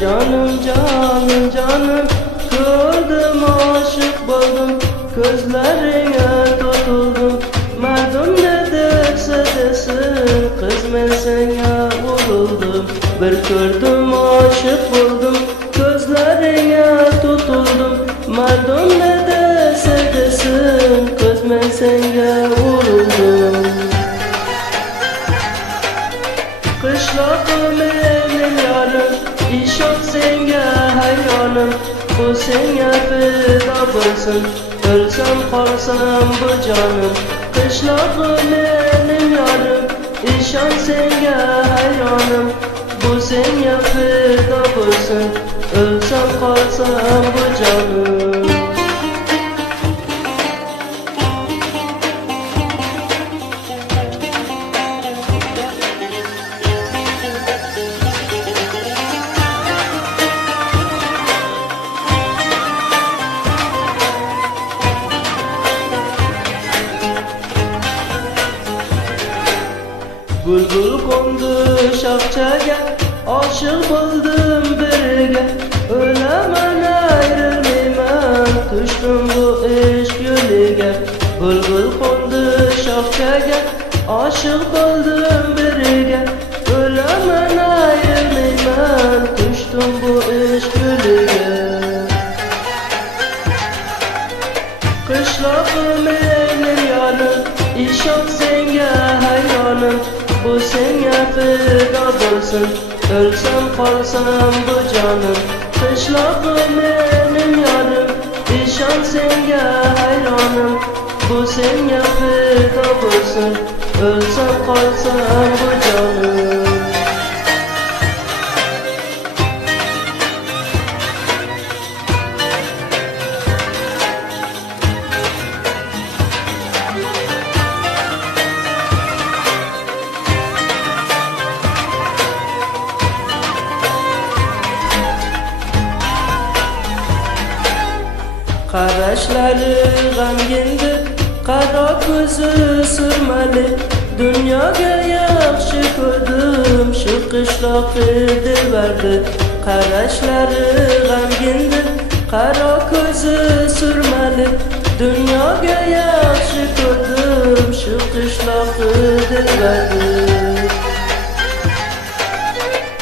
canım canım canım, gördüm aşık buldum, gözlerine tutuldum. Merdum ne derse desin, kız ben sana vuruldum. Bir gördüm aşık buldum, gözlerine tutuldum. Merdum ne derse desin, kız ben sana vuruldum. Kışlakım benim yarım, işok senge hayranım. Bu senge feda bulsun, ölsem kalsam bu canım. Kışlakım benim yarım, işok senge hayranım. Bu senge feda bulsun, ölsem kalsam bu canım. Bülbül kondu şahçaga, aşık buldum birge. Ölemen ayrılmayman, düştüm bu iş yolüge. Bülbül kondu şahçaga, aşık buldum birge. Ölemen ayrılmayman, düştüm bu iş yolüge. Kışlakım benim yarım, işok senge hayranım. Bu senge feda bulsun, ölsem kalsam bu canım. Kışlakım benim yarım, işan senge hayranım. Bu senge feda bulsun, ölsem kalsam bu canım. Qarashlari g'amgindir, qaro ko'zi surmali. Dunyoga yaxshi ko'rdim, shu qishloq dilbardi. Qarashlari g'amgindir, qaro ko'zi surmali. Dunyoga yaxshi ko'rdim, shu qishloq dilbardi.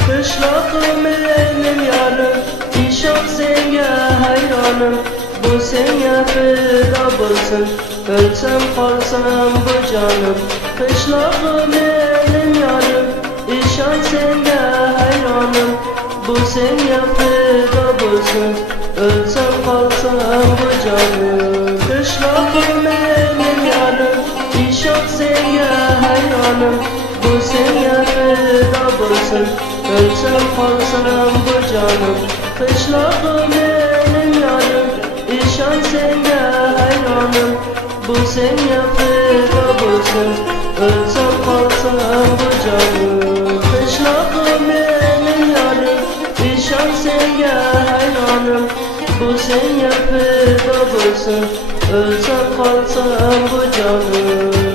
Qishloqim mening yorim, ishon senga hayronim. Bu senge feda bulsun, ölsem kalsam bu canım. Kışlakım benim yarım, işan senge hayranım. Bu senge feda bulsun, ölsem kalsam bu canım. Kışlakım benim yarım, işan senge hayranım. Bu senge feda bulsun, ölsem kalsam bu canım. Kışlakım benim yarım, İşan senge hayranım. Bu senge feda bulsun, ölsem kalsam bu canım. Kışlakım benim yarım, İşan senge hayranım. Bu senge feda bulsun, ölsem kalsam bu canım.